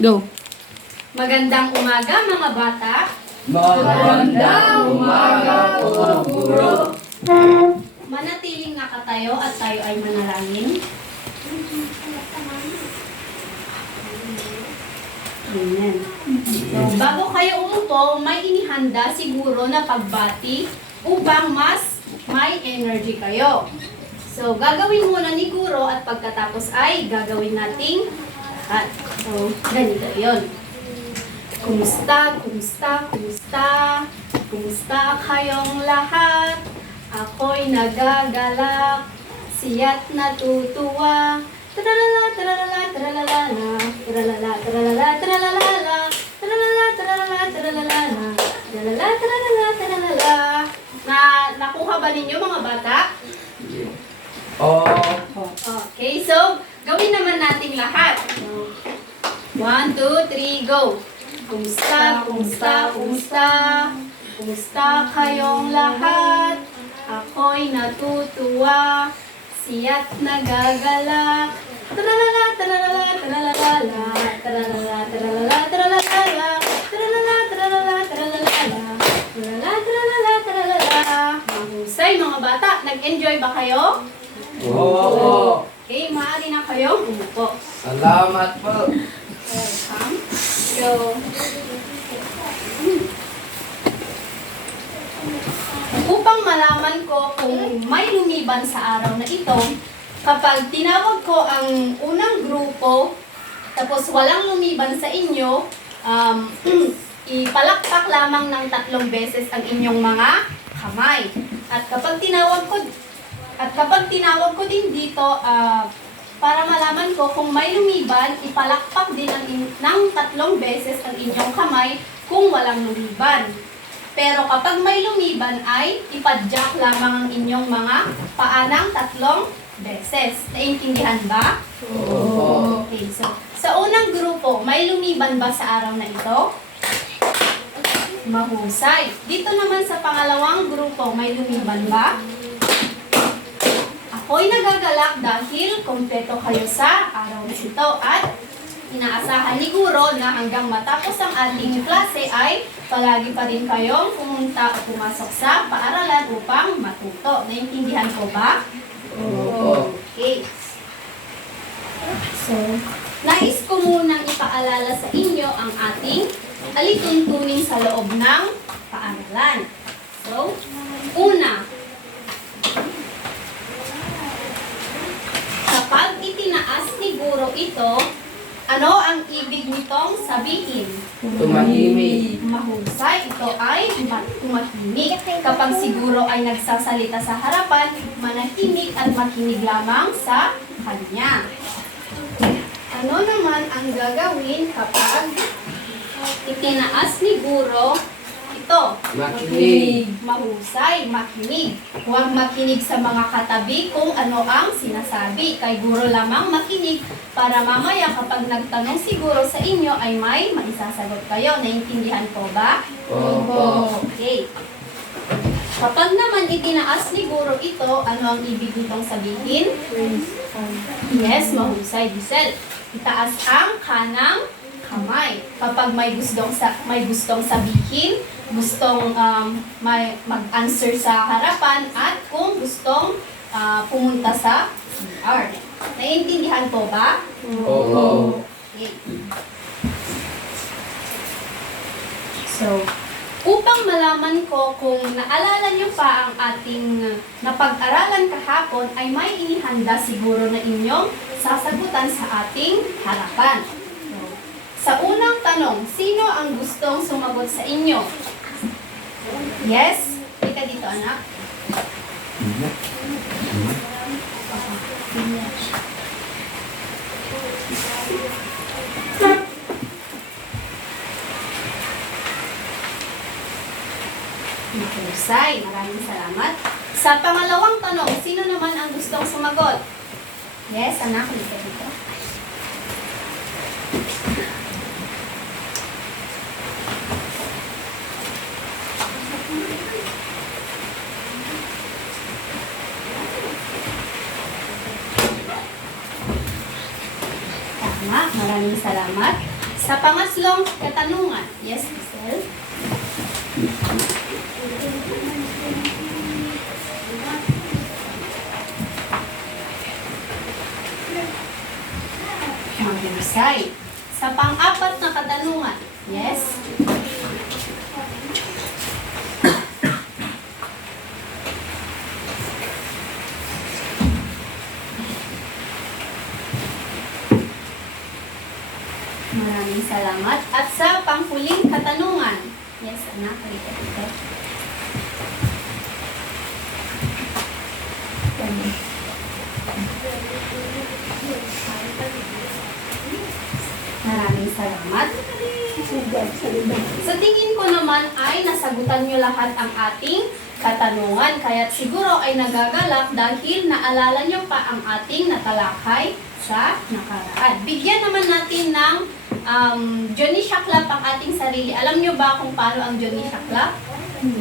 Go. Magandang umaga mga bata. Magandang umaga po, guro. Manatiling nakatayo at tayo ay manalangin. Amen. So, bago kayo umupo, may inihanda siguro na pagbati upang mas may energy kayo. So, gagawin muna ni Guro at pagkatapos ay gagawin nating lahat. So, ganito yun. Kumusta, kumusta, kumusta? Kumusta kayong lahat? Ako'y nagagalak, siya't natutuwa. Tralala, tralala, tralala, tralala, tralala, tralala, tralala, tralala, tralala, tralala, tralala, tralala. Nakuha ba ninyo mga bata? Oh, Okay, so gawin naman nating lahat. 1, 2, 3, go! Kumusta, kumusta, kumusta? Kumusta kayong lahat? Ako'y natutuwa, siya't nagagalak. Tralala, tralala, tralala, tralala, tralala, tralala, tralala, tralala, tralala, tralala, tralala, tralala. Mahusay mga bata, nag-enjoy ba kayo? oo. Okay, maaari na kayong umupo. Salamat po. Welcome. So, upang malaman ko kung may lumiban sa araw na ito, kapag tinawag ko ang unang grupo, tapos walang lumiban sa inyo, ipalakpak lamang ng 3 beses ang inyong mga kamay. At kapag tinawag ko din dito, para malaman ko kung may lumiban, ipalakpak din ng 3 beses ang inyong kamay kung walang lumiban. Pero kapag may lumiban ay ipadyak lamang ang inyong mga paa ng 3 beses. Naintindihan ba? Oo. Okay, so sa unang grupo, may lumiban ba sa araw na ito? Mahusay. Dito naman sa pangalawang grupo, may lumiban ba? Ako'y nagagalak dahil kumpleto kayo sa araw na ito at inaasahan ni Guro na hanggang matapos ang ating klase ay palagi pa rin kayong pumunta o pumasok sa paaralan upang matuto. Naintindihan ko ba? Oo. Okay. So, nais ko munang ipaalala sa inyo ang ating alituntunin sa loob ng paaralan. So, una, kapag itinaas ni Guro ito, ano ang ibig nitong sabihin? Tumahimik. Mahusay, ito ay tumahimik. Kapag siguro ay nagsasalita sa harapan, manahimik at makinig lamang sa kanya. Ano naman ang gagawin kapag itinaas ni Guro ito? Makinig. Mahusay, makinig. Huwag makinig sa mga katabi kung ano ang sinasabi. Kay Guro lamang makinig para mamaya kapag nagtanong siguro sa inyo ay may maisasagot kayo. Naintindihan po ba? Opo. Okay. Kapag naman itinaas ni Guro ito, ano ang ibig nitong sabihin? Yes, mahusay, Giselle. Itaas ang kanang kamay. Kapag may gustong sabihin, gustong mag-answer sa harapan, at kung gustong pumunta sa CR. Naiintindihan po ba? Oo. Okay. So, upang malaman ko kung naalala niyo pa ang ating napag-aralan kahapon, ay may inihanda siguro na inyong sasagutan sa ating harapan. So, sa unang tanong, sino ang gustong sumagot sa inyo? Yes? Ika dito, anak. Mahusay. Maraming salamat. Sa pangalawang tanong, sino naman ang gustong sumagot? Yes, anak. Ika dito. Tama. Maraming salamat. Sa pangatlong katanungan. Yes, Giselle? Mahusay. Sa pang-apat na katanungan. Yes? Maraming salamat. At sa panghuling katanungan. Yes, anak. Halika dito. Maraming salamat. Sa tingin ko naman ay nasagutan nyo lahat ang ating katanungan. Kaya siguro ay nagagalak dahil naalala nyo pa ang ating natalakay sa nakaraan. Bigyan naman natin ng Johnny Shaklap ang ating sarili. Alam nyo ba kung paano ang Johnny Shaklap?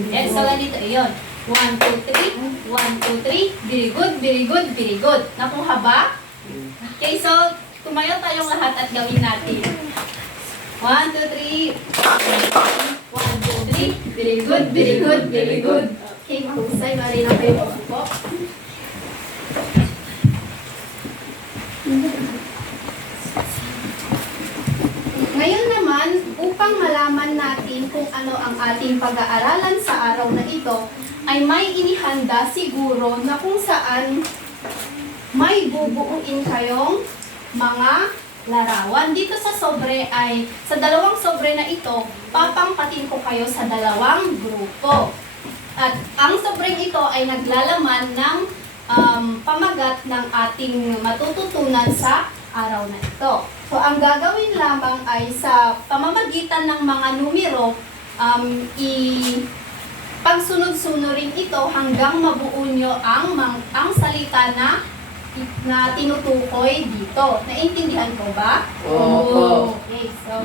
Yes, so ganito yun. 1, 2, 3. 1, 2, 3. Very good, very good, very good. Nakuha ba? Okay, so tumayo tayong lahat at gawin natin. 1, 2, 3. 1, 2, 3. Very good, very good, very good. Okay, mahusay. Mari na kayo po. Ngayon naman, upang malaman natin kung ano ang ating pag-aaralan sa araw na ito, ay may inihanda siguro na kung saan may bubuuin kayong mga larawan. Dito sa sobre ay, sa dalawang sobre na ito, papangpatin ko kayo sa dalawang grupo. At ang sobreng ito ay naglalaman ng pamagat ng ating matututunan sa araw na ito. So, ang gagawin lamang ay sa pamamagitan ng mga numero, pagsunod-sunurin ito hanggang mabuo nyo ang salita na tinutukoy dito. Naintindihan ko ba? Opo. Okay, so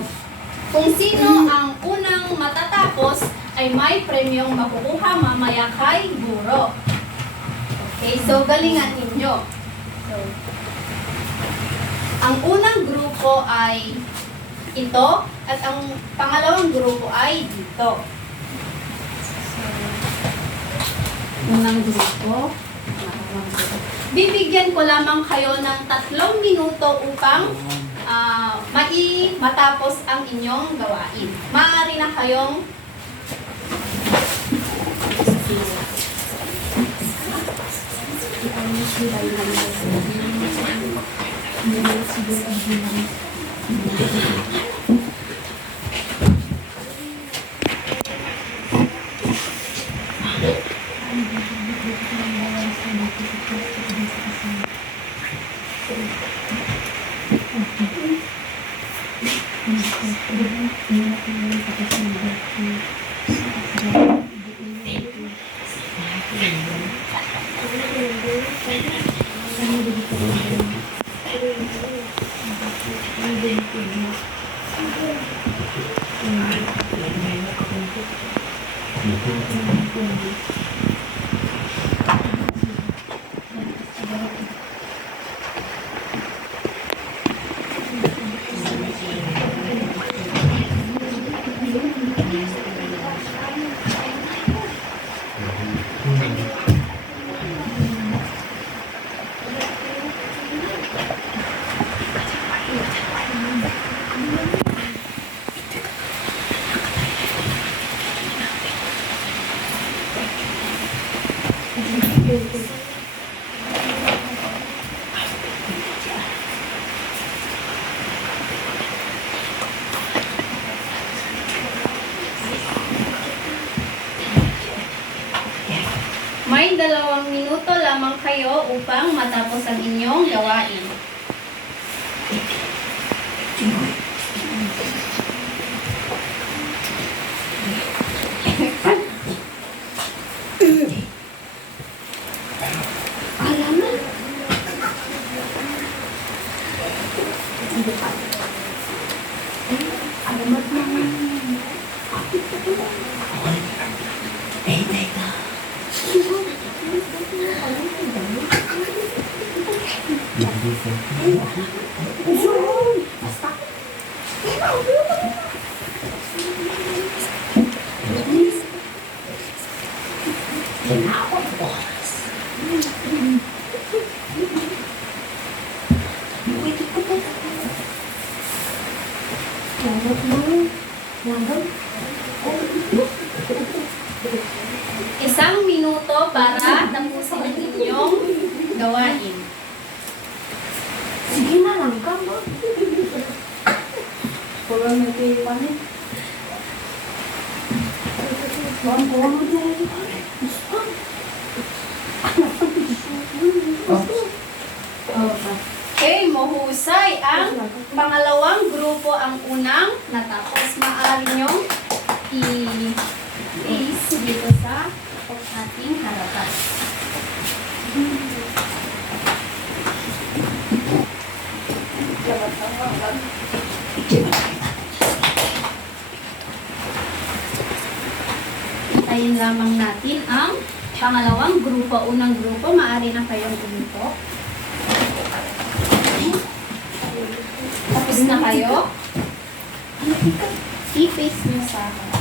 kung sino ang unang matatapos ay may premyong makukuha mamaya kay guro. Okay, so galingan ninyo. So, ang unang grupo ay ito at ang pangalawang grupo ay dito. Unang grupo. Bibigyan ko lamang kayo ng 3 minuto upang matapos ang inyong gawain. Maaari na kayong may 2 minuto lamang kayo upang matapos ang inyong gawain. Isang minuto para tapusin ang inyong gawain. Sige na lang ka mo. Kulang na kayo pa rin. Kulang mo dyan. Okay, mahusay ang pangalawang grupo ang unang natapos. Maaari nyong i-place dito sa ating harapan. Tayin lamang natin ang pangalawang grupo. Unang grupo, maaari na kayong umupo. Tapos na kayo? I-face nyo sa harapan.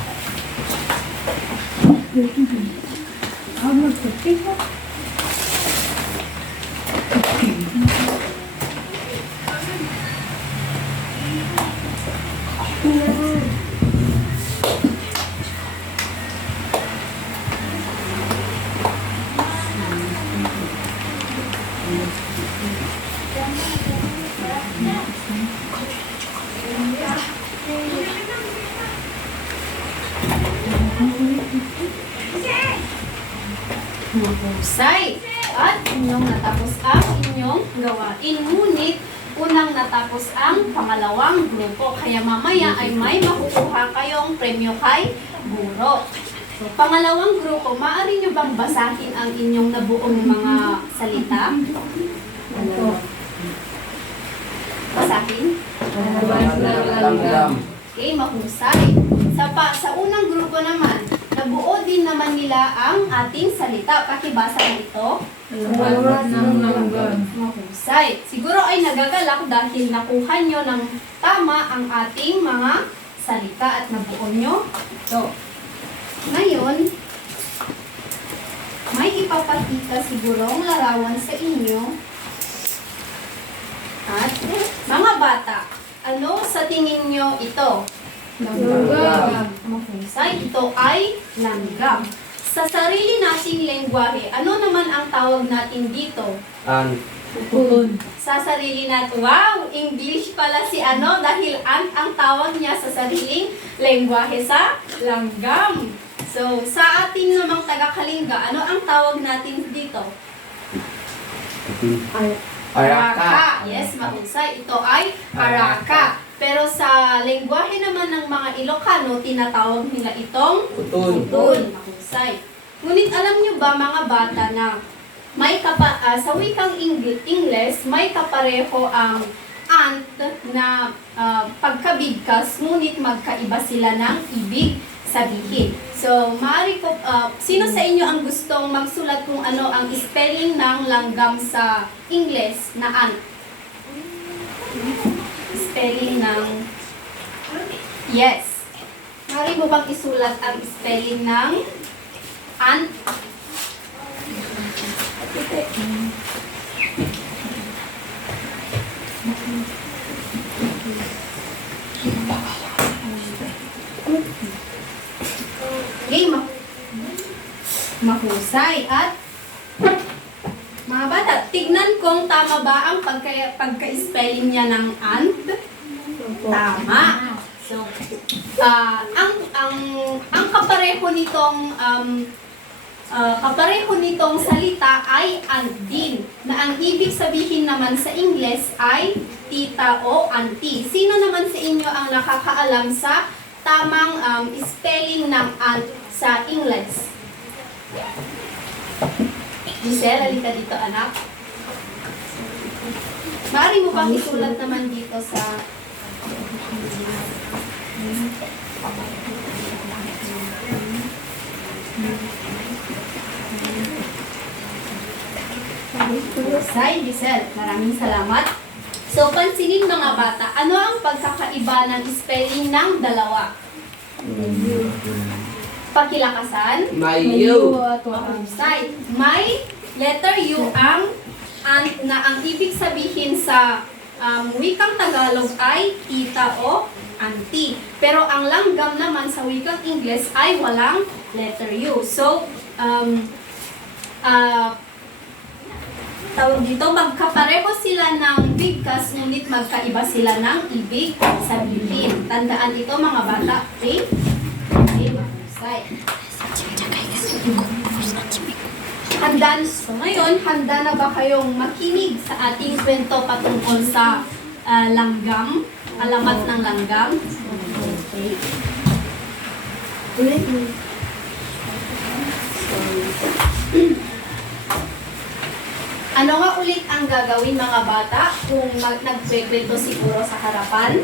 Mahusay. At inyong natapos ang inyong gawain. Ngunit, unang natapos ang pangalawang grupo. Kaya mamaya ay may makukuha kayong premyo kay guro. So, pangalawang grupo, maaari nyo bang basahin ang inyong nabuong mga salita? Basahin? Langgam. Okay, mahusay. Sa unang grupo naman, nabuo din naman nila ang ating salita. Pakibasa na ito. Lawas ng langgam. Mahusay. Siguro ay nagagalak dahil nakuha nyo ng tama ang ating mga salita at nabuo nyo ito. Ngayon, may ipapakita sigurong larawan sa inyo. At mga bata, ano sa tingin nyo ito? Langgam. Mahusay, ito ay langgam. Sa sarili nating lengguwahe, ano naman ang tawag natin dito? Pupun. Sa sarili natin, wow! English pala si ano dahil ang tawag niya sa sariling lengguwahe sa langgam. So, sa ating namang taga-Kalinga, ano ang tawag natin dito? Araka. Yes, mahusay. Ito ay araka. Pero sa lengguwahe naman ng mga Ilocano, tinatawag nila itong Putun. putol. Mahusay. Ngunit alam nyo ba mga bata na may sa wikang Ingles, may kapareho ang ant na pagkabigkas, ngunit magkaiba sila ng ibig sabihin. So, maaari ko, sino sa inyo ang gustong magsulat kung ano ang spelling ng langgam sa Ingles na ant? Spelling ng... Yes. Maaari mo bang isulat ang spelling ng ant? Okay, mahusay. At mga bata, tignan kung tama ba ang pagka-spelling niya ng ant. Tama. So, ang kapareho nitong salita ay ant din, na ang ibig sabihin naman sa Ingles ay tita o auntie. Sino naman sa inyo ang nakakaalam sa tamang spelling ng ant sa Ingles? Giselle, halika dito anak. Maaari mo bang isulat naman dito sa... Say, Giselle, maraming salamat. So, pansinin mga bata, ano ang pagkakaiba ng spelling ng dalawa? Pakilakasan? Mayu. Mahusay. May letter U ang ibig sabihin sa wikang Tagalog ay tita o auntie. Pero ang langgam naman sa wikang Ingles ay walang letter U. So, tawag dito, magkapareho sila ng bigkas, ngunit magkaiba sila ng ibig sabihin. Tandaan ito mga bata, okay? Okay, mahusay. So ngayon, handa na ba kayong makinig sa ating kwento patungkol sa langgam? Alamat ng langgam? Okay. Ano nga ulit ang gagawin mga bata kung nagkwekwento siguro sa harapan?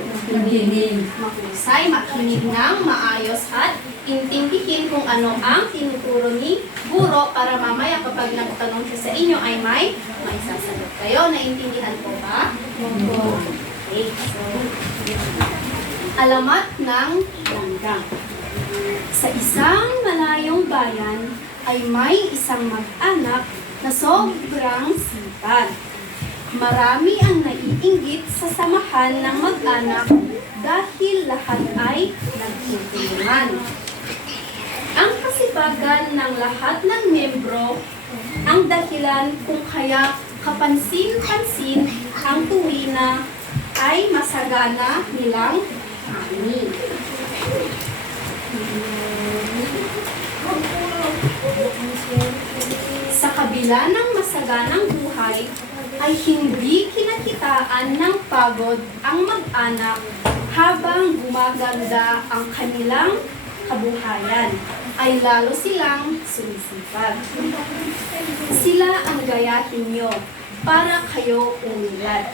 Mahusay, makinig ng maayos at intindihin kung ano ang tinuturo ni guro para mamaya kapag nagtanong siya sa inyo ay may sasagot kayo. Naintindihan po ba? Okay. So, alamat ng langgam. Sa isang malayong bayan ay may isang mag-anak na sobrang sipag. Marami ang naiinggit sa samahan ng mag-anak dahil lahat ay nagtutulungan. Ang kasipagan ng lahat ng membro ang dahilan kung kaya kapansin-pansin ang tuwina ay masagana nilang ani. Sa kabila ng masaganang buhay, ay hindi kinakitaan ng pagod ang mag-anak habang gumaganda ang kanilang kabuhayan, ay lalo silang sumisipag. Sila ang gayahin nyo para kayo umilad.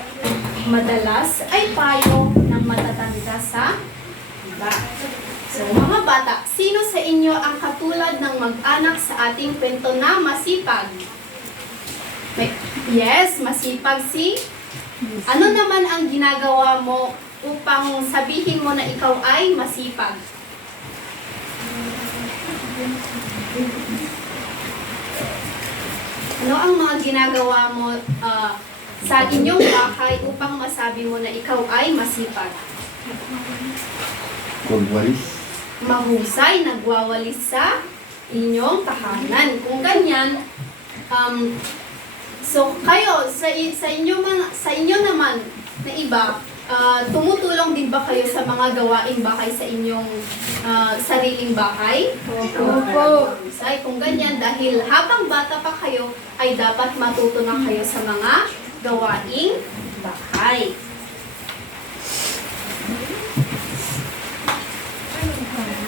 Madalas ay payo ng matatanda sa iba. So, mga bata, sino sa inyo ang katulad ng mag-anak sa ating kwento na masipag? Yes, masipag si... Ano naman ang ginagawa mo upang sabihin mo na ikaw ay masipag? Ano ang mga ginagawa mo sa inyong bahay upang masabi mo na ikaw ay masipag? Magwalis. Mahusay, nagwawalis sa inyong tahanan. Kung ganyan, so kayo, sa inyo naman na iba, tumutulong din ba kayo sa mga gawaing bahay sa inyong sariling bahay? Opo. Mahusay, kung ganyan, dahil habang bata pa kayo, ay dapat matuto na kayo sa mga gawaing bahay.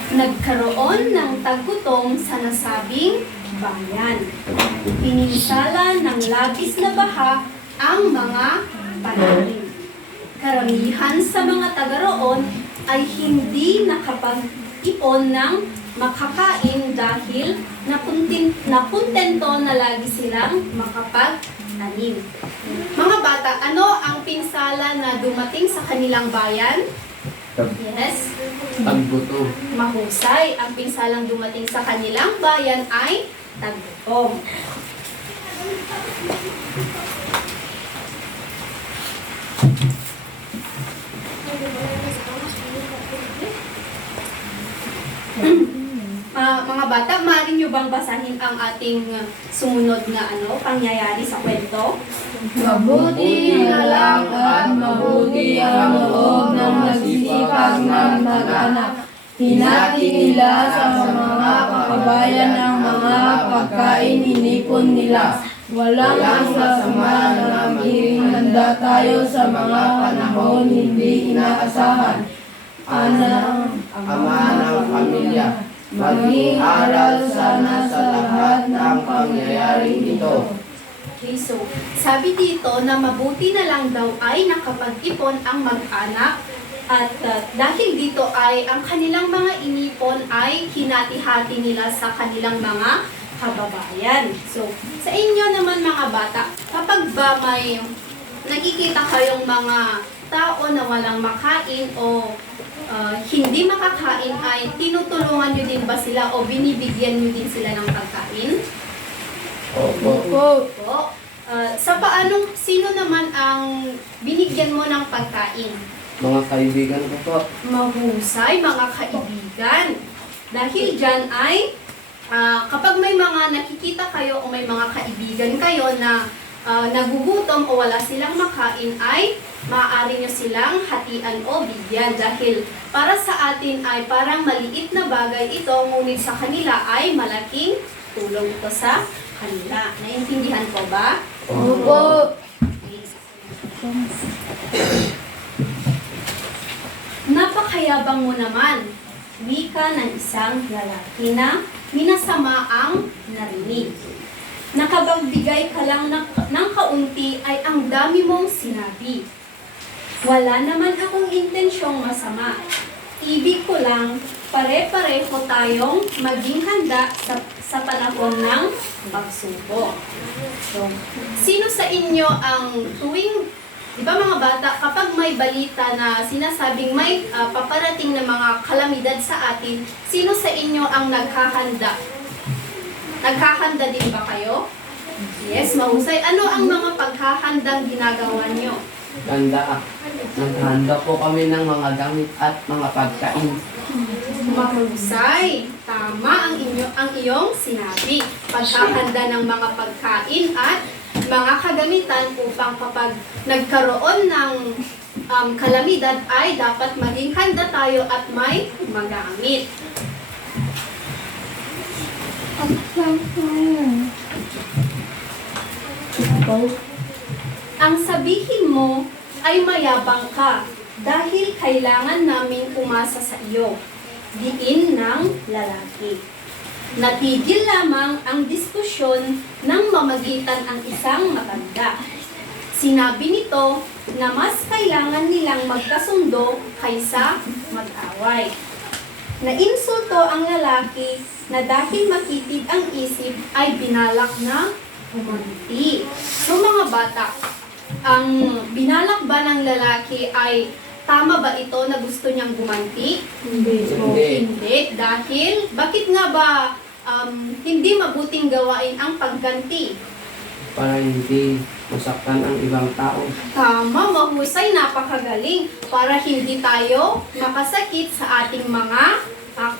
Nagkaroon ng tagutong sa nasabing bayan. Ininsala ng labis na baha ang mga pananim. Karamihan sa mga taga roon ay hindi nakapag-ipon ng makakain dahil nakuntento na lagi silang makapag-tanim. Mga bata, ano ang pinsala na dumating sa kanilang bayan? Yes. Tagbuto. Mahusay. Ang pinsalang dumating sa kanilang bayan ay taggutom. Mga bata, maaari nyo bang basahin ang ating sumunod na pangyayari sa kwento? Mabuti na lang at mabuti ang loob ng nagsisipag ng mag-anak. Hinati nila sa mga kababayan ng mga pagkain hinipon nila. Walang masama na maging handa tayo sa mga panahon hindi inaasahan. Ama ng pamilya, maging aral sana sa lahat ng pangyayaring ito. Okay, so sabi dito na mabuti na lang daw ay nakapag-ipon ang mag-anak at dahil dito ay ang kanilang mga inipon ay hinati-hati nila sa kanilang mga kababayan. So, sa inyo naman mga bata, kapag ba may nakikita kayong mga tao na walang makain o hindi makakain, ay tinutulungan nyo din ba sila o binibigyan nyo din sila ng pagkain? Opo. Opo. Sino naman ang binigyan mo ng pagkain? Mga kaibigan ko po. Mahusay, mga kaibigan. Dahil dyan ay, kapag may mga nakikita kayo o may mga kaibigan kayo na nagugutom o wala silang makain, ay maaari nyo silang hatian o bigyan. Dahil para sa atin ay parang maliit na bagay ito, ngunit sa kanila ay malaking tulong ito sa kanila. Naintindihan ko ba? Opo. Napakayabang mo naman, wika ng isang lalaki na minasama ang narinig. Nakapagbigay ka lang ng kaunti ay ang dami mong sinabi. Wala naman akong intensyong masama. Ibig ko lang, pare-pareho tayong maging handa sa panahon ng pagsubok. So, sino sa inyo ang tuwing, di ba mga bata, kapag may balita na sinasabing may paparating na mga kalamidad sa atin, sino sa inyo ang naghahanda? Naghahanda din ba kayo? Yes, mahusay. Ano ang mga paghahandang ginagawa nyo? Naghanda po kami ng mga gamit at mga pagkain. Mahusay. Tama ang iyong sinabi. Paghahanda ng mga pagkain at mga kagamitan upang kapag nagkaroon ng kalamidad ay dapat maging handa tayo at may magamit. Ang sabihin mo ay mayabang ka dahil kailangan naming umasa sa iyo. Diin ng lalaki. Natigil lamang ang diskusyon nang mamagitan ang isang matanda. Sinabi nito na mas kailangan nilang magkasundo kaysa mag-away. Nainsulto ang lalaki na dahil makitid ang isip ay binalak na gumanti. So mga bata, ang binalak ba ng lalaki ay tama ba ito na gusto niyang gumanti? Hindi. Dahil, bakit nga ba hindi mabuting gawain ang pagganti? Para hindi masaktan ang ibang tao. Tama, mahusay, napakagaling. Para hindi tayo makasakit sa ating mga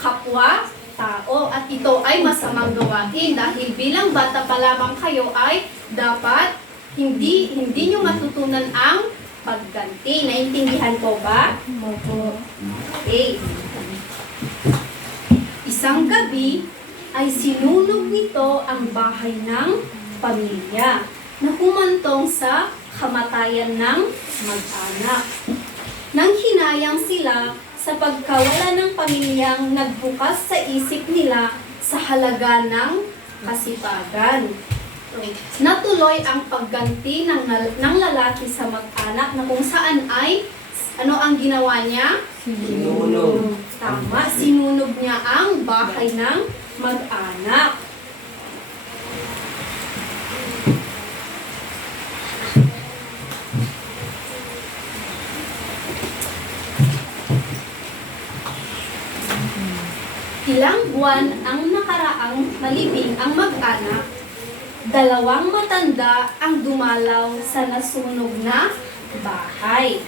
kapwa tao. At ito ay masamang gawain dahil bilang bata pa lamang kayo ay dapat hindi nyo matutunan ang pagganti. Naintindihan ko ba? Opo. Okay. Isang gabi ay sinunog nito ang bahay ng pamilya na humantong sa kamatayan ng mag-anak. Nang hinayang sila sa pagkawala ng pamilyang nagbukas sa isip nila sa halaga ng kasipagan. Natuloy ang pagganti ng lalaki sa mag-anak na kung saan ay, ano ang ginawa niya? Sinunog. Tama, sinunog niya ang bahay ng mag-anak. Ilang buwan ang nakaraang malibing ang mag-anak, dalawang matanda ang dumalaw sa nasunog na bahay.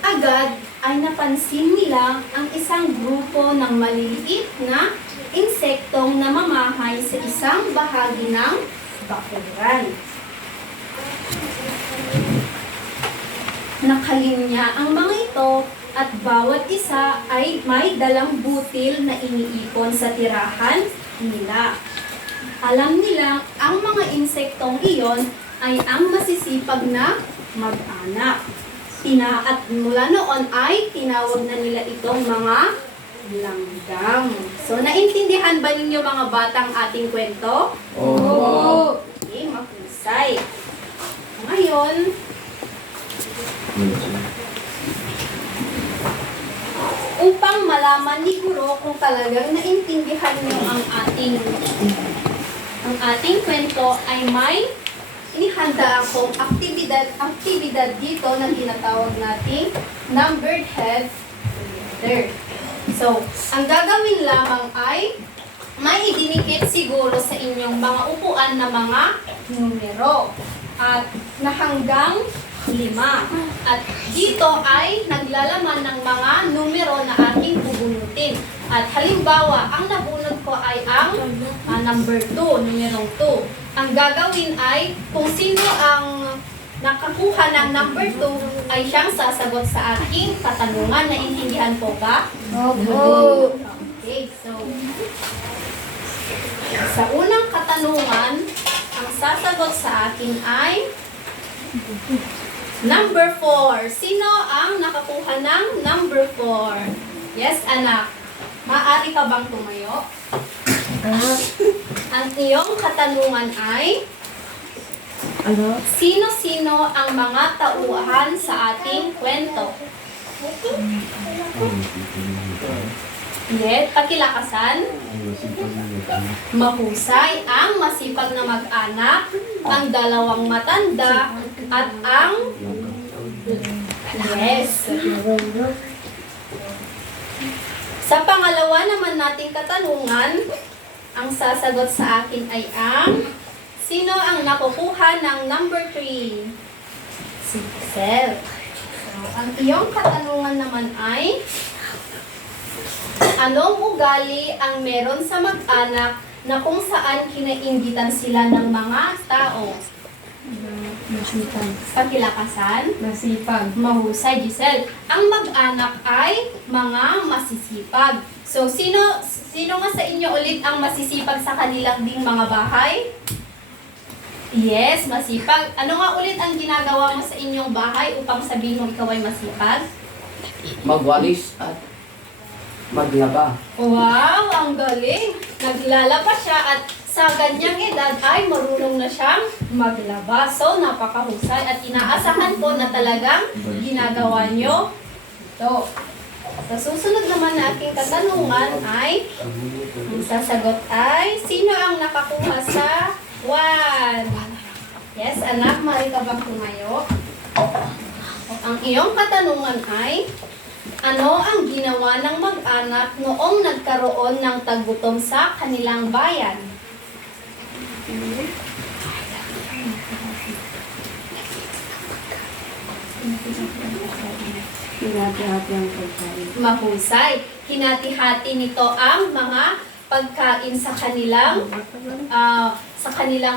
Agad ay napansin nila ang isang grupo ng maliliit na insektong namamahay sa isang bahagi ng bakuran. Nakalinya ang mga ito at bawat isa ay may dalang butil na iniipon sa tirahan nila. Alam nila ang mga insektong iyon ay ang masisipag na mag-anak. At mula noon ay tinawag na nila itong mga langgam. So, naintindihan ba ninyo mga batang ating kwento? Opo. Okay, mahusay. Ngayon, upang malaman ni Guro kung talagang naintindihan niyo ang ating kwento ay may inihanda akong aktibidad dito na tinatawag nating numbered head letter. So, ang gagawin lamang ay may idinikit siguro sa inyong mga upuan na mga numero at na hanggang 5. At dito ay naglalaman ng mga numero na aking bubunutin. At halimbawa, ang nabunot ko ay ang number 2, numerong 2. Ang gagawin ay kung sino ang nakakuha ng number 2 ay siyang sasagot sa aking katanungan. Naintindihan po ba? Opo. Okay, so sa unang katanungan, ang sasagot sa akin ay number 4. Sino ang nakakuha ng number 4? Yes, anak. Maaari ka bang tumayo? Ang iyong katanungan ay, sino-sino ang mga tauhan sa ating kwento? Yes, pakilakasan. Mahusay ang masipag na mag-anak, ang dalawang matanda, at ang... Yes. Sa pangalawa naman nating katanungan, ang sasagot sa akin ay ang... Sino ang nakukuha ng number 3? Si Sel. So, ang iyong katanungan naman ay... Anong ugali ang meron sa mag-anak na kung saan kinainggitan sila ng mga tao? Pakilakasan. Masipag. Mahusay, Giselle. Ang mag-anak ay mga masisipag. So, sino nga sa inyo ulit ang masisipag sa kanilang ding mga bahay? Yes, masipag. Ano nga ulit ang ginagawa mo sa inyong bahay upang sabihin mo ikaw ay masipag? Magwalis at maglaba. Wow, ang galing! Naglalaba siya at sa ganyang edad ay marunong na siyang maglaba. So, napakahusay at inaasahan ko na talagang ginagawa nyo ito. Sa susunod naman na aking katanungan ay, ang sasagot ay, sino ang nakakuha sa 1? Yes, anak, maaari ka bang tumayo? Ang iyong katanungan ay, ano ang ginawa ng mag-anak noong nagkaroon ng taggutom sa kanilang bayan? Hinati-hati ang pagkain. Mahusay. Hinati-hati nito ang mga pagkain sa kanilang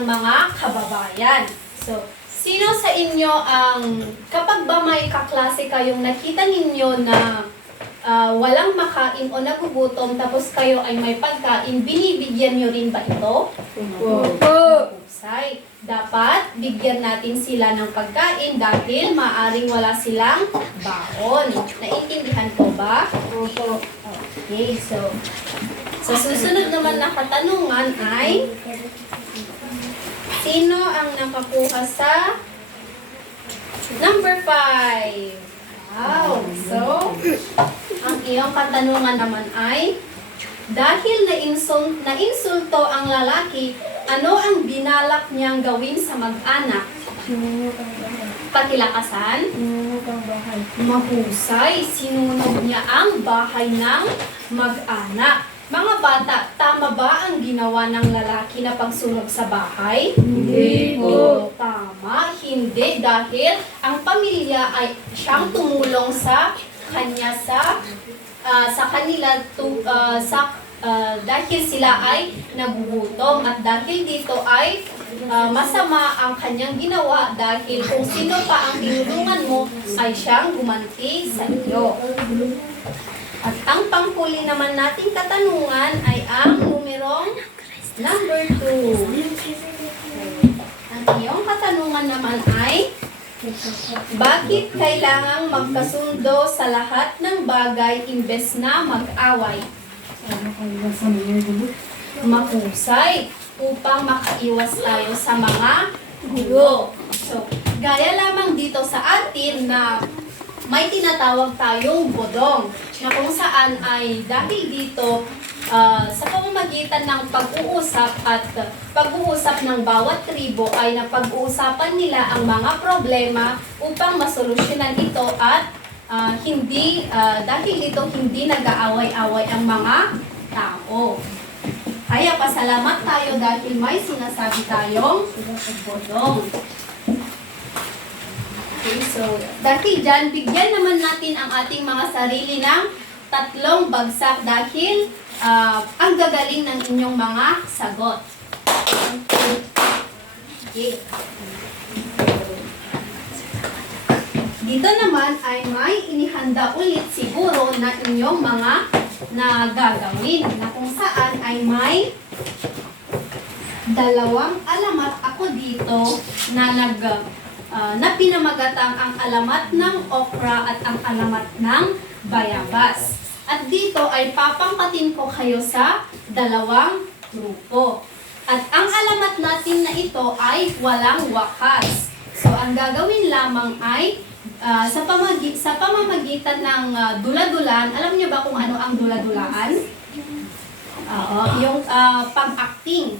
mga kababayan. So, sino sa inyo ang, kapag ba may kaklase kayong nakita ninyo na walang makain o nagugutom tapos kayo ay may pagkain, binibigyan nyo rin ba ito? Opo. Mahusay. Dapat bigyan natin sila ng pagkain dahil maaring wala silang baon. Naintindihan ko ba? Opo. Okay, so sa susunod naman na katanungan ay, sino ang nakakuha sa number 5? Wow! So, ang iyong katanungan naman ay, dahil nainsulto ang lalaki, ano ang binalak niyang gawin sa mag-anak? Pakilakasan? Sinunog ang bahay. Mahusay, sinunog niya ang bahay ng mag-anak. Mga bata, tama ba ang ginawa ng lalaki na pagsunog sa bahay? Hindi po. Tama, hindi dahil ang pamilya ay siyang tumulong sa kanya dahil sila ay nagugutom at dahil dito ay masama ang kanyang ginawa dahil kung sino pa ang tinulungan mo ay siyang gumanti sa iyo. At ang panghuli naman nating katanungan ay ang numerong number 2. Ang iyong katanungan naman ay, bakit kailangang magkasundo sa lahat ng bagay imbes na mag-away? Mahusay upang makaiwas tayo sa mga gulo. So, gaya lamang dito sa atin na may tinatawag tayong bodong na kung saan ay dahil dito sa pamamagitan ng pag-uusap at pag-uusap ng bawat tribo ay napag-uusapan nila ang mga problema upang masolusyonan ito at dahil dito hindi nag-aaway-away ang mga tao. Kaya pasalamat tayo dahil may sinasabi tayong bodong. Okay, so dahil dyan, bigyan naman natin ang ating mga sarili ng 3 bagsak dahil ang gagaling ng inyong mga sagot. Okay. Dito naman ay may inihanda ulit siguro na inyong mga gagawin na kung saan ay may 2 alamat ako dito na pinamagatang ang alamat ng okra at ang alamat ng bayabas. At dito ay papangkatin ko kayo sa 2 grupo. At ang alamat natin na ito ay walang wakas. So ang gagawin lamang ay sa pamamagitan ng dula-dulaan. Alam niyo ba kung ano ang dula-dulaan? Yung pag-acting.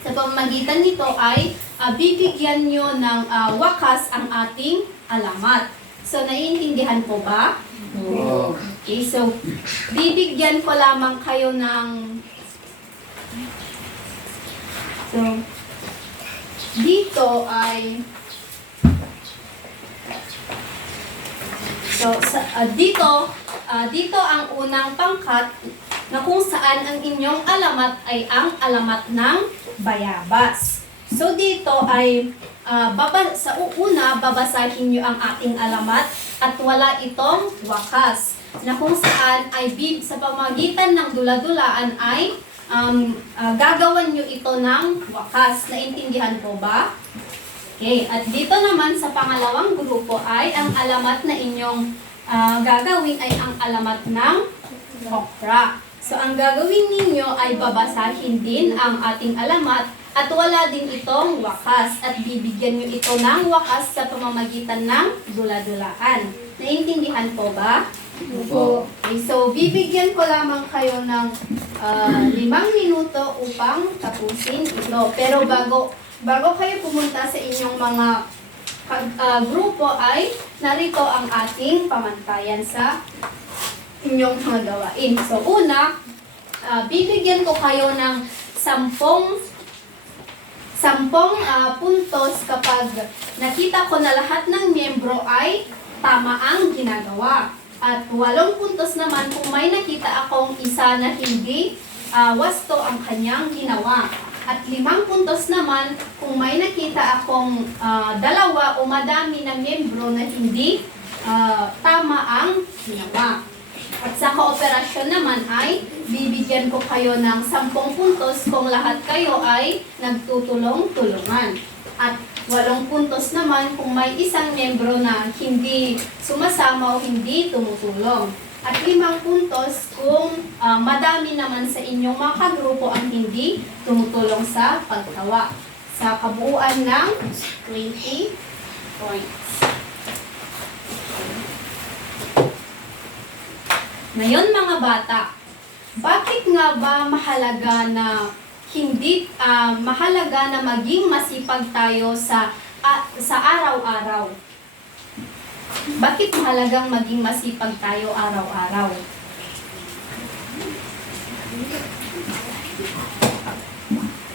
Sa pamamagitan nito ay bibigyan nyo ng wakas ang ating alamat. So, naiintindihan po ba? Okay, so bibigyan ko lamang kayo ng dito ay dito ang unang pangkat na kung saan ang inyong alamat ay ang alamat ng bayabas. So dito ay sa una babasahin niyo ang ating alamat at wala itong wakas na kung saan ay sa pamagitan ng dula-dulaan ay gagawan niyo ito ng wakas. Naintindihan po ba? Okay, at dito naman sa pangalawang grupo ay ang alamat na inyong gagawin ay ang alamat ng okra. So ang gagawin ninyo ay babasahin din ang ating alamat at wala din itong wakas at bibigyan nyo ito ng wakas sa pamamagitan ng dula-dulaan. Naintindihan po ba? Opo. Okay, so bibigyan ko lamang kayo ng 5 minuto upang tapusin ito. Pero bago kayo pumunta sa inyong mga grupo ay narito ang ating pamantayan sa inyong mga gawain. So una, bibigyan ko kayo ng 10 puntos kapag nakita ko na lahat ng miyembro ay tama ang ginagawa. At 8 puntos naman kung may nakita akong isa na hindi wasto ang kanyang ginawa. At 5 puntos naman kung may nakita akong 2 o madami na miyembro na hindi tama ang ginawa. At sa kooperasyon naman ay bibigyan ko kayo ng 10 puntos kung lahat kayo ay nagtutulong-tulungan. At 8 puntos naman kung may isang miyembro na hindi sumasama o hindi tumutulong. At 5 puntos kung madami naman sa inyong mga kagrupo ang hindi tumutulong sa pagtawa. Sa kabuuan ng 20 points. Ngayon mga bata, bakit nga ba mahalaga na maging masipag tayo sa araw-araw? Bakit mahalagang maging masipag tayo araw-araw?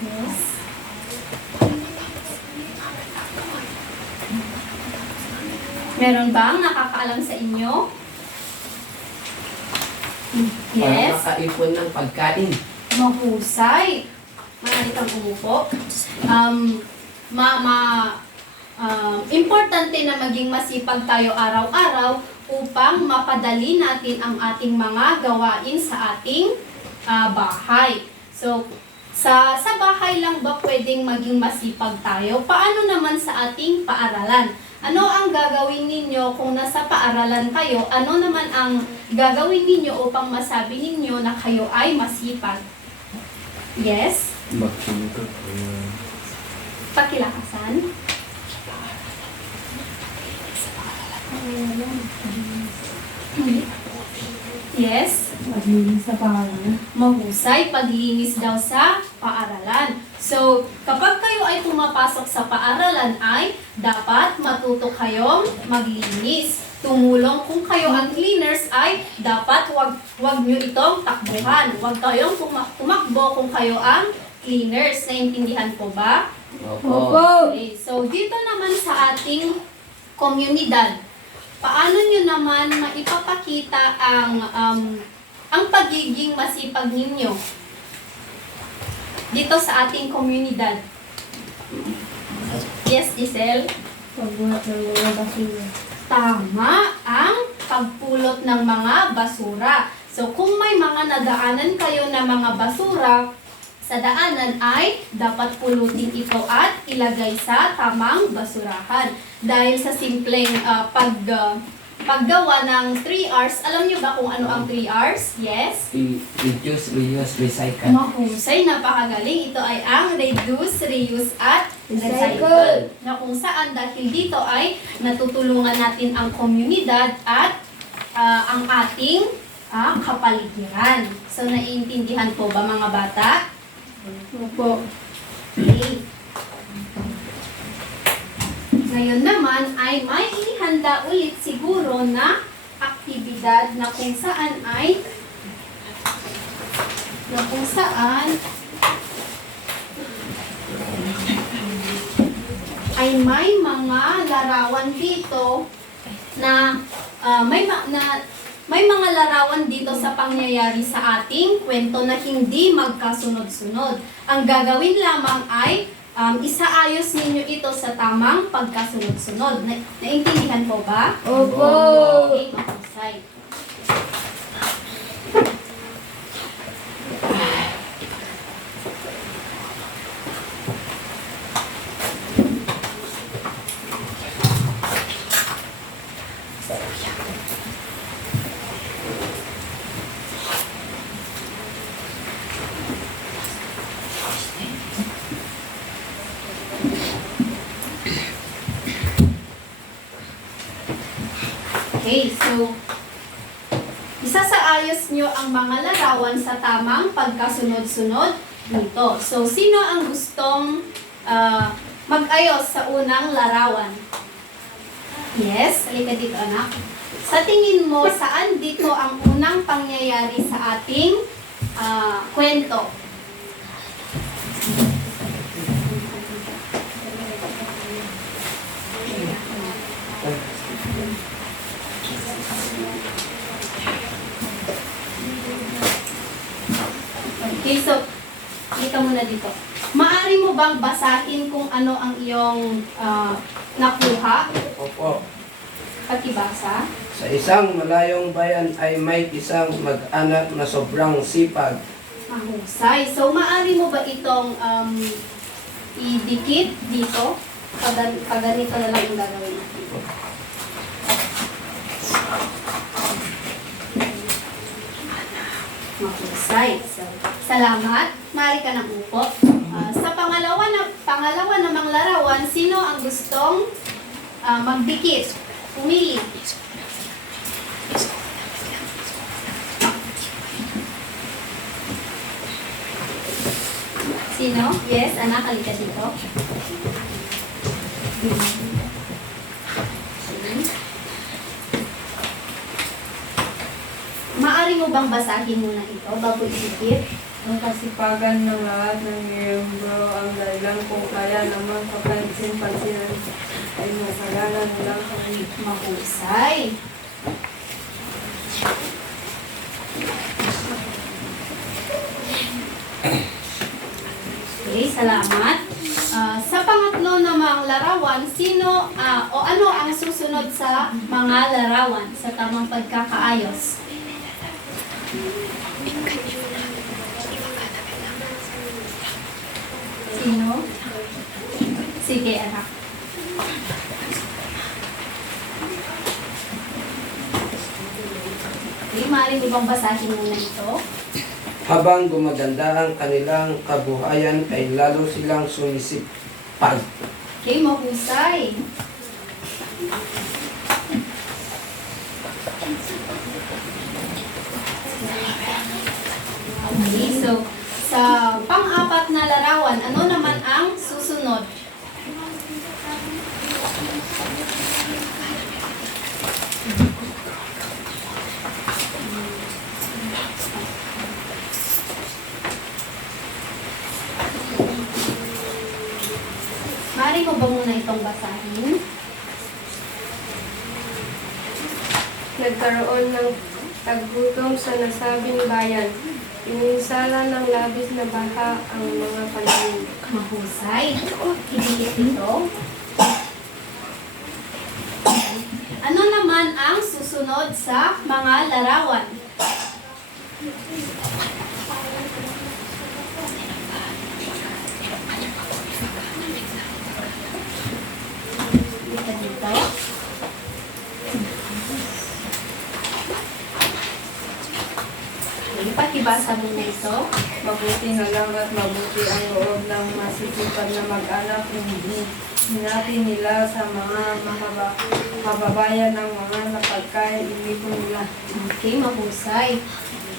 Yes. Meron bang nakakaalam sa inyo? Yes. Para makaipon ng pagkain. Mahusay. Maaari kang umupo. Importante na maging masipag tayo araw-araw upang mapadali natin ang ating mga gawain sa ating bahay. So, sa bahay lang ba pwedeng maging masipag tayo? Paano naman sa ating paaralan? Ano ang gagawin ninyo kung nasa paaralan kayo? Ano naman ang gagawin ninyo upang masabi ninyo na kayo ay masipag? Yes? Pakilakasan? Yes? Maglinis sa pangalan. Mahusay paglinis daw sa paaralan. So, kapag kayo ay pumapasok sa paaralan ay dapat matuto kayong maglinis. Tumulong kung kayo ang cleaners ay dapat wag nyo itong takbuhan. Wag kayong tumakbo kung kayo ang cleaners. Naintindihan po ba? Opo. Okay, so dito naman sa ating komunidad, paano nyo naman maipapakita ang pagiging masipag ninyo dito sa ating komunidad? Yes, Giselle? Pagbuhat ng mga basura. Tama ang pagpulot ng mga basura. So kung may mga nadaanan kayo na mga basura sa daanan ay dapat pulutin ito at ilagay sa tamang basurahan. Dahil sa simpleng paggawa ng 3 R's, alam niyo ba kung ano ang 3 R's? Yes? Reduce, reuse, recycle. Mahusay, napakagaling. Ito ay ang reduce, reuse, at recycle. Na kung saan dahil dito ay natutulungan natin ang komunidad at ang ating kapaligiran. So, naiintindihan po ba mga bata? Opo. Okay. Ngayon naman ay may inihanda ulit siguro na aktibidad na kung saan ay may mga larawan dito na may mga larawan dito sa pangyayari sa ating kwento na hindi magkasunod-sunod. Ang gagawin lamang ay isaayos ninyo ito sa tamang pagkasunod-sunod. Naintindihan po ba? Opo. Okay, mahusay. Okay, so isasaayos nyo ang mga larawan sa tamang pagkasunod-sunod dito. So, sino ang gustong mag-ayos sa unang larawan? Yes, halika dito anak. Sa tingin mo, saan dito ang unang pangyayari sa ating kwento? Okay, so, dito muna dito. Maari mo bang basahin kung ano ang iyong nakuha? Opo. Pakibasa. Sa isang malayong bayan ay may isang mag-anak na sobrang sipag. Mahusay. So, maari mo ba itong idikit dito? Paganito na lang yung gagawin natin. Mahusay. So, salamat. Mari ka ng upo. Sa pangalawa namang larawan, sino ang gustong magdikit? Pumili. Sino? Yes, anak, halika dito. Maari mo bang basahin muna ito bago idikit? Ang kasipagan ng lahat ng miyembro ang dahilan kung kaya naman kapansin-pansinan ay masagalan lang kami. Mahusay. Okay, salamat. Sa pangatlo namang larawan, sino o ano ang susunod sa mga larawan sa tamang pagkakaayos? Sino? Sige, anak. Okay, maaari mo bang basahin muna ito? Habang gumaganda ang kanilang kabuhayan ay lalo silang sumisipag. Okay, mahusay. Okay, so sa pang-apat na larawan, ano naman ang susunod? Maaari mo ba muna itong basahin? Nagkaroon ng taggutom sa nasabing bayan. Pininsala ng labis na baha ang mga pananim. Mahusay. Idilit ito. Ano naman ang susunod sa mga larawan? Dito dito. Okay, pakibasa mo na ito. Mabuti na lang at mabuti ang loob ng masisipag na mag-anak, hindi hinati nila sa mga kababayan ng mga napagkain inipon nila. Okay, mahusay.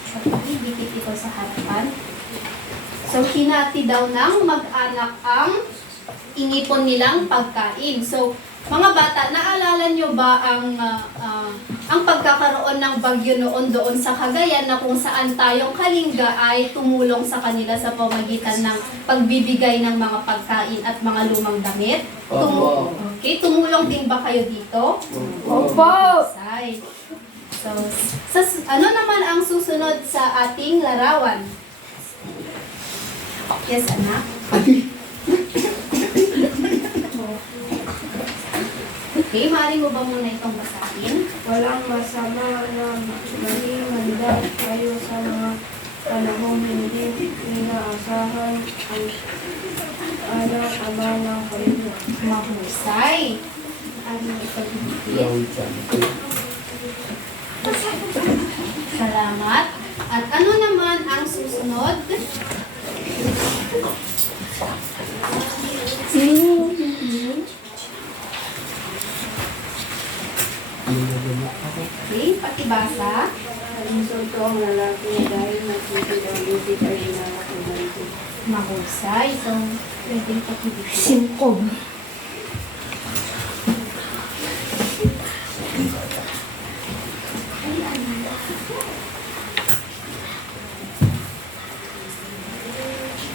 So, dikit ito sa harapan. So, hinati daw ng mag-anak ang inipon nilang pagkain. So, mga bata, naalala nyo ba ang pagkakaroon ng bagyo noon doon sa Cagayan na kung saan tayong Kalinga ay tumulong sa kanila sa pamagitan ng pagbibigay ng mga pagkain at mga lumang damit? Opo. Okay, tumulong din ba kayo dito? Opo! Say. So, ano naman ang susunod sa ating larawan? Yes, anak? Okay, maaari mo ba muna itong basahin? Walang masama na maging handa kayo sa mga panahong hindi inaasahan ang anak-ama ng Kalinga. Mahusay. Ano ito? Salamat. At ano naman ang susunod? Okay, pakibasa. Kalinsulto ang lalaki dahil nagsisid ang lupi ay inalakibanti. Mahusay. So, pwedeng pakibasa. Singkob.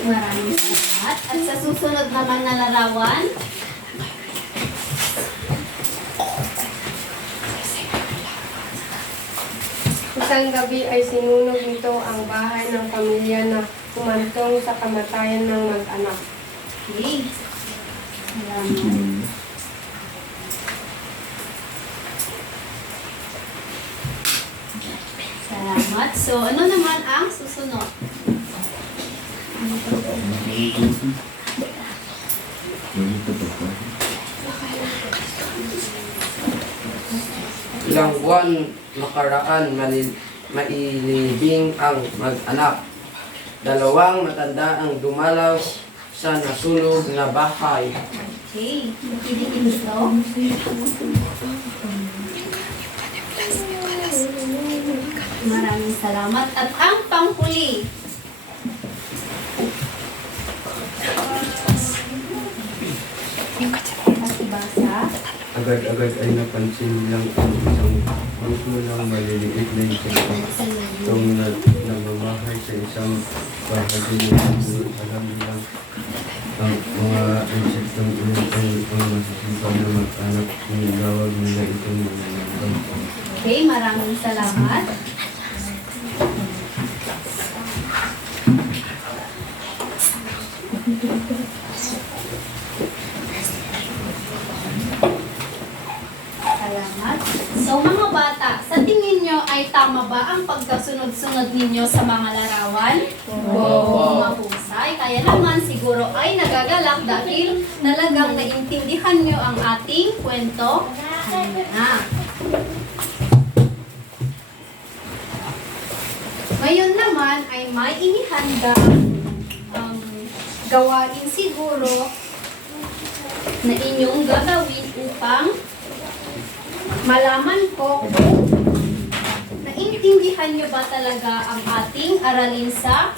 Maraming salamat. At sa susunod naman na larawan, Isang gabi ay sinunog nito ang bahay ng pamilya na humantong sa kamatayan ng mag-anak. okay. Salamat. Salamat. So, ano naman ang susunod? Ilang buwan nakaraan mailibing ang mag-anak. Dalawang matanda ang dumalaw sa nasunog na bahay. Okay. Nakiligin ito. Maraming salamat. At ang panghuli. Pakibasa. Agad-agad ay napansin nilang ang isang mulang maliliit na insekto itong nagmamahay sa isang bahagi ng mundo. Alam nilang ang mga insektong ito ang masisipag na mag-anak, nilawag nila itong mga Okay, maraming salamat. Salamat. So mga bata, sa tingin nyo ay tama ba ang pagkasunod-sunod ninyo sa mga larawan? Opo. Mahusay. Kaya naman siguro ay nagagalak dahil talagang naintindihan nyo ang ating kwento. Ngayon naman ay may inihanda gawain siguro na inyong gagawin upang malaman ko kung naiintindihan nyo ba talaga ang ating aralin sa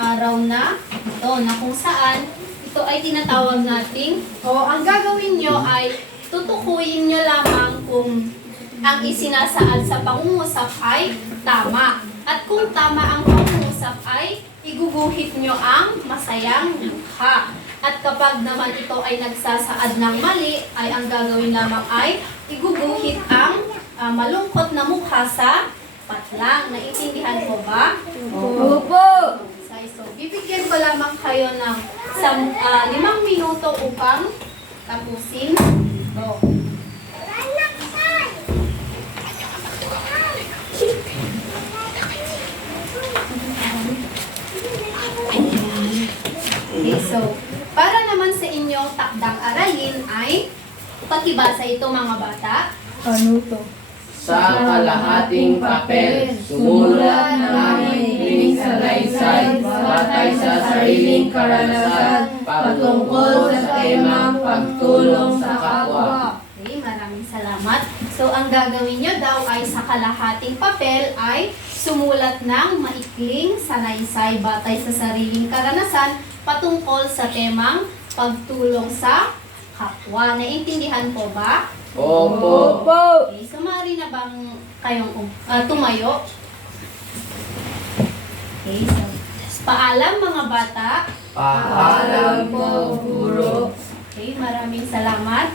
araw na ito, na kung saan ito ay tinatawag nating, ang gagawin nyo ay tutukuyin nyo lamang kung ang isinasaad sa pangungusap ay tama. At kung tama ang pangungusap ay iguguhit nyo ang masayang mukha. At kapag naman ito ay nagsasaad ng mali, ay ang gagawin lamang ay iguguhit ang malungkot na mukha sa patlang. Naiintindihan ko ba? Opo. So, bibigyan ko lamang kayo ng 5 minuto upang tapusin ito. Okay, so, para naman sa inyong takdang aralin ay pakibasa ito mga bata. Ano to? Sa kalahating papel, sumulat ng maikling salaysay batay sa sariling karanasan patungkol sa temang pagtulong sa kapwa. Okay, maraming salamat. So, ang gagawin nyo daw ay sa kalahating papel ay sumulat ng maikling salaysay batay sa sariling karanasan patungkol sa temang pagtulong sa kapwa. Naintindihan po ba? Opo. Okay, so maaari na bang kayong tumayo? Okay, so paalam mga bata. Paalam po, guro. Okay, maraming salamat.